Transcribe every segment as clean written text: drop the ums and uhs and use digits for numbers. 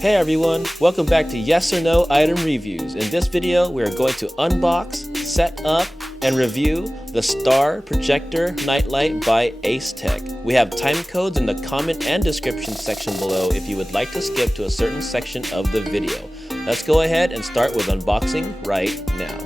Hey everyone, welcome back to Yes or No Item Reviews. In this video, we are going to unbox, set up, and review the Star Projector Night Light by Acetek. We have time codes in the comment and description section below if you would like to skip to a certain section of the video. Let's go ahead and start with unboxing right now.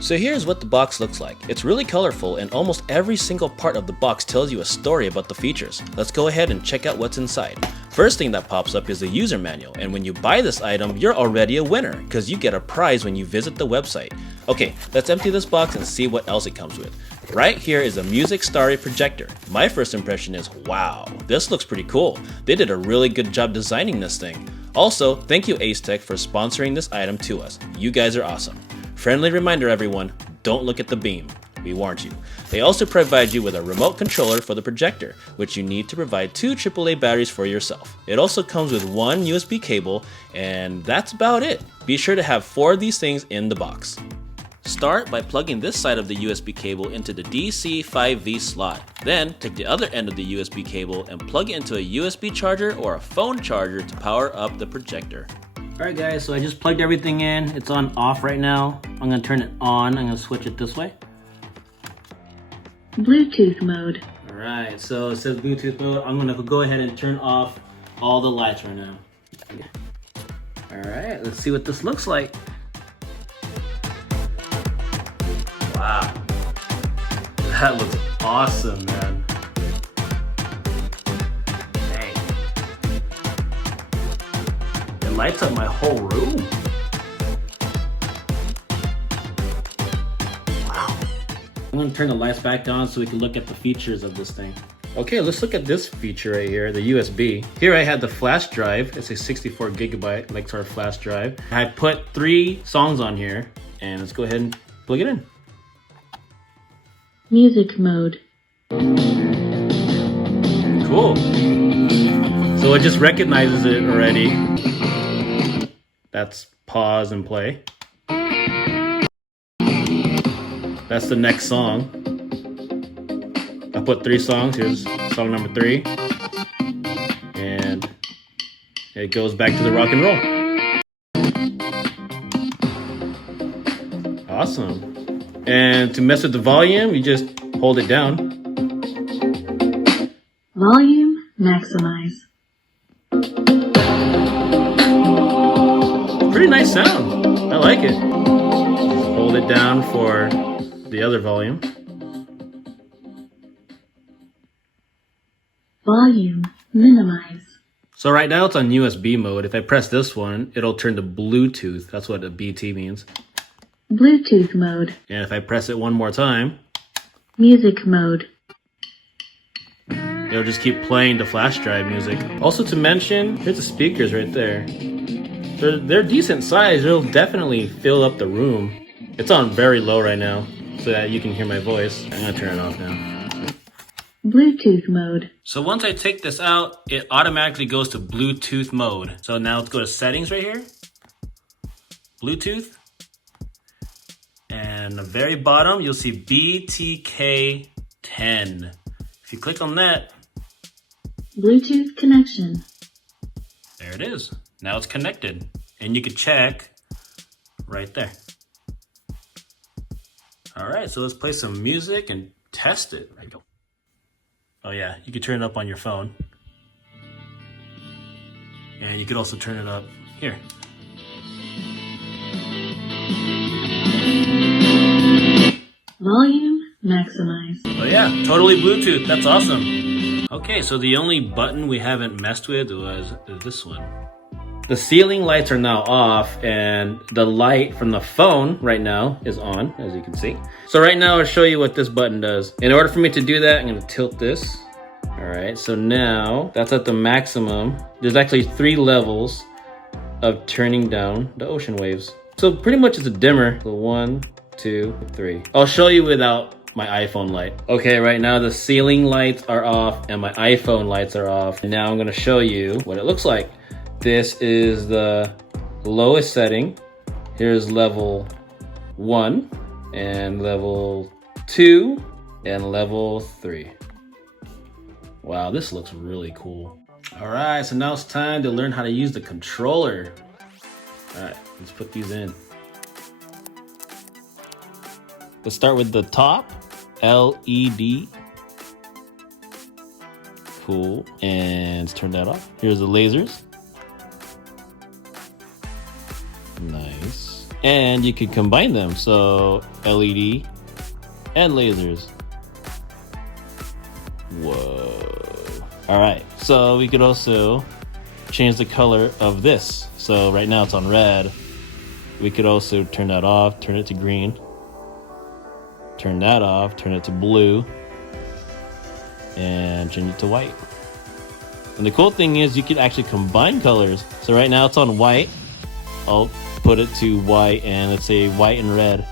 So here's what the box looks like. It's really colorful and almost every single part of the box tells you a story about the features. Let's go ahead and check out what's inside. First thing that pops up is the user manual, and when you buy this item, you're already a winner because you get a prize when you visit the website. Okay, let's empty this box and see what else it comes with. Right here is a Music Starry projector. My first impression is, wow, this looks pretty cool. They did a really good job designing this thing. Also, thank you Acetek for sponsoring this item to us. You guys are awesome. Friendly reminder everyone, don't look at the beam. We warned you. They also provide you with a remote controller for the projector, which you need to provide 2 AAA batteries for yourself. It also comes with 1 USB cable, and that's about it. Be sure to have 4 of these things in the box. Start by plugging this side of the USB cable into the DC5V slot. Then take the other end of the USB cable and plug it into a USB charger or a phone charger to power up the projector. Alright guys, so I just plugged everything in. It's on off right now. I'm going to turn it on. I'm going to switch it this way. Bluetooth mode. Alright, so it says Bluetooth mode. I'm going to go ahead and turn off all the lights right now. Alright, let's see what this looks like. Wow. That looks awesome, man. It lights up my whole room. Wow. I'm gonna turn the lights back on so we can look at the features of this thing. Okay, let's look at this feature right here, the USB. Here I had the flash drive. It's a 64 gigabyte Lexar flash drive. I put 3 songs on here, and let's go ahead and plug it in. Music mode. Cool. So it just recognizes it already. That's pause and play. That's the next song. I put 3 songs. Here's song number 3. And it goes back to the rock and roll. Awesome. And to mess with the volume, you just hold it down. Volume maximize. Pretty nice sound. I like it. Just hold it down for the other volume. Volume minimize. So right now it's on USB mode. If I press this one, it'll turn to Bluetooth. That's what a BT means. Bluetooth mode. And if I press it one more time, Music mode. it'll just keep playing the flash drive music. Also to mention, here's the speakers right there. They're decent size. It'll definitely fill up the room. It's on very low right now so that you can hear my voice. I'm gonna turn it off now. Bluetooth mode. So once I take this out, it automatically goes to Bluetooth mode. So now let's go to settings right here. Bluetooth. And the very bottom, you'll see BTK10. If you click on that, Bluetooth connection. there it is. Now it's connected. And you can check right there. All right, so let's play some music and test it. There you go. Oh yeah, you can turn it up on your phone. And you could also turn it up here. Volume maximize. Oh yeah, totally Bluetooth. That's awesome. Okay, so the only button we haven't messed with was this one. The ceiling lights are now off, and the light from the phone right now is on, as you can see. So right now I'll show you what this button does. In order for me to do that, I'm gonna tilt this. All right, so now that's at the maximum. There's actually 3 levels of turning down the ocean waves. So pretty much it's a dimmer. So 1, 2, 3. I'll show you without my iPhone light. Okay, right now the ceiling lights are off and my iPhone lights are off. Now I'm gonna show you what it looks like. This is the lowest setting. Here's level 1 and level 2 and level 3. Wow, this looks really cool. All right, so now it's time to learn how to use the controller. All right, let's put these in. Let's start with the top, LED. Cool, and let's turn that off. Here's the lasers. Nice. And you can combine them, so LED and lasers. Whoa. All right, so we could also change the color of this. So right now it's on red. We could also turn that off, turn it to green. Turn that off, turn it to blue. And change it to white. And the cool thing is you can actually combine colors. So right now it's on white. I'll put it to white and let's say white and red.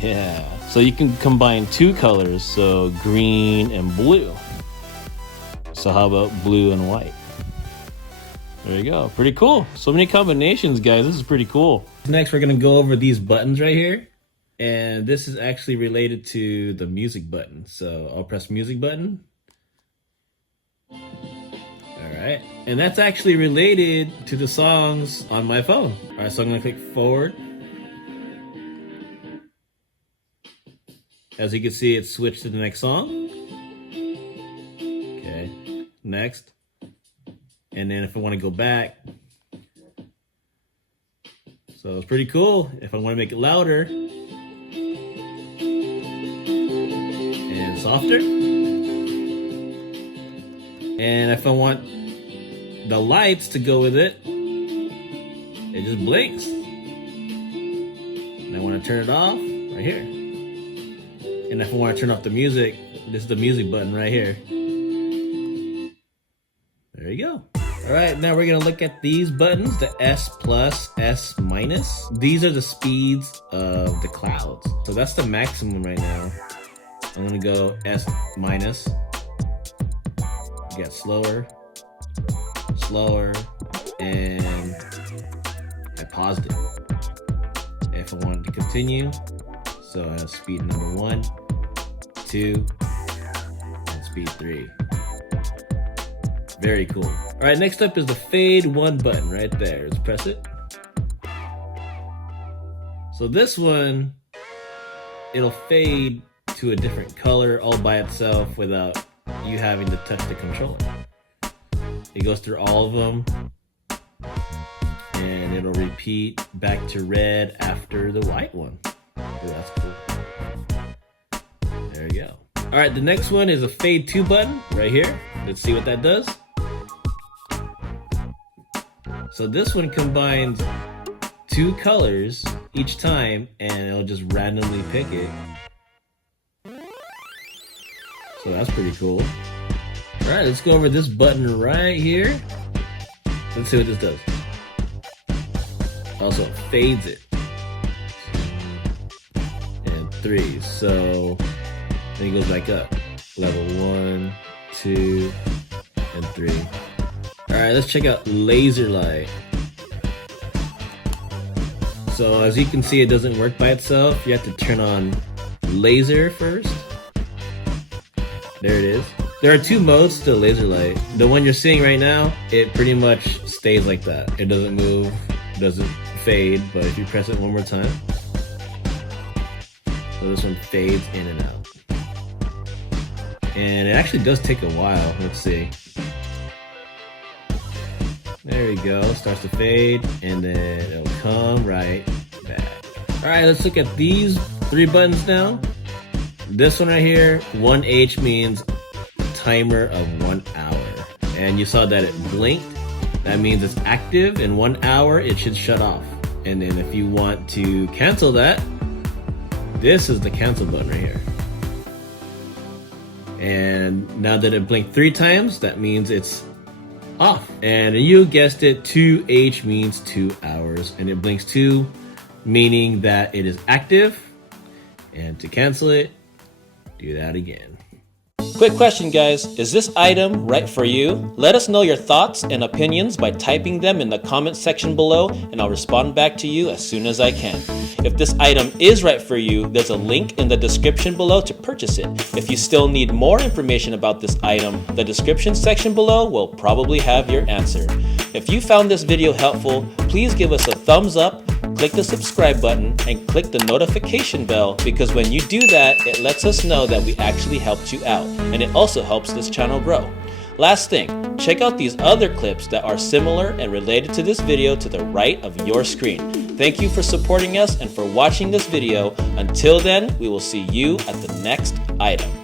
Yeah. So you can combine two colors, so green and blue. So how about blue and white? There you go. Pretty cool. So many combinations, guys. This is pretty cool. Next, we're going to go over these buttons right here. And this is actually related to the music button. So I'll press music button. All right. And that's actually related to the songs on my phone. All right, so I'm going to click forward. As you can see, it switched to the next song. Okay, next. And then if I want to go back, so it's pretty cool. If I want to make it louder and softer, and if I want the lights to go with it, it just blinks. And I want to turn it off right here. And if I want to turn off the music, this is the music button right here. There you go. All right, now we're gonna look at these buttons, the S plus, S minus. These are the speeds of the clouds. So that's the maximum right now. I'm gonna go S minus. Get slower, slower, and I paused it. If I wanted to continue, so I have speed number 1, 2, and speed 3. Very cool. All right, next up is the fade 1 button right there. Let's press it. So this one, it'll fade to a different color all by itself without you having to touch the controller. It goes through all of them, and it'll repeat back to red after the white one. Oh, that's cool. There you go. All right, the next one is a fade 2 button right here. Let's see what that does. So this one combines 2 colors each time, and it'll just randomly pick it. So that's pretty cool. All right, let's go over this button right here. Let's see what this does. Also, it fades it. 3. So then it goes back up. Level 1, 2, and 3. Alright, let's check out laser light. So as you can see, it doesn't work by itself. You have to turn on laser first. There it is. There are 2 modes to laser light. The one you're seeing right now, it pretty much stays like that. It doesn't move, doesn't fade, but if you press it one more time, so this one fades in and out. And it actually does take a while. Let's see. There we go. Starts to fade, and then it'll come right back. Alright, let's look at these 3 buttons now. This one right here, 1H means timer of 1 hour. And you saw that it blinked. That means it's active. In 1 hour, it should shut off. And then if you want to cancel that, this is the cancel button right here. And now that it blinked 3 times, that means it's off. And you guessed it, 2H means 2 hours. And it blinks 2, meaning that it is active. And to cancel it, do that again. Quick question guys, is this item right for you? Let us know your thoughts and opinions by typing them in the comment section below, and I'll respond back to you as soon as I can. If this item is right for you, there's a link in the description below to purchase it. If you still need more information about this item, the description section below will probably have your answer. If you found this video helpful, please give us a thumbs up, click the subscribe button, and click the notification bell, because when you do that, it lets us know that we actually helped you out, and it also helps this channel grow. Last thing, check out these other clips that are similar and related to this video to the right of your screen. Thank you for supporting us and for watching this video. Until then, we will see you at the next item.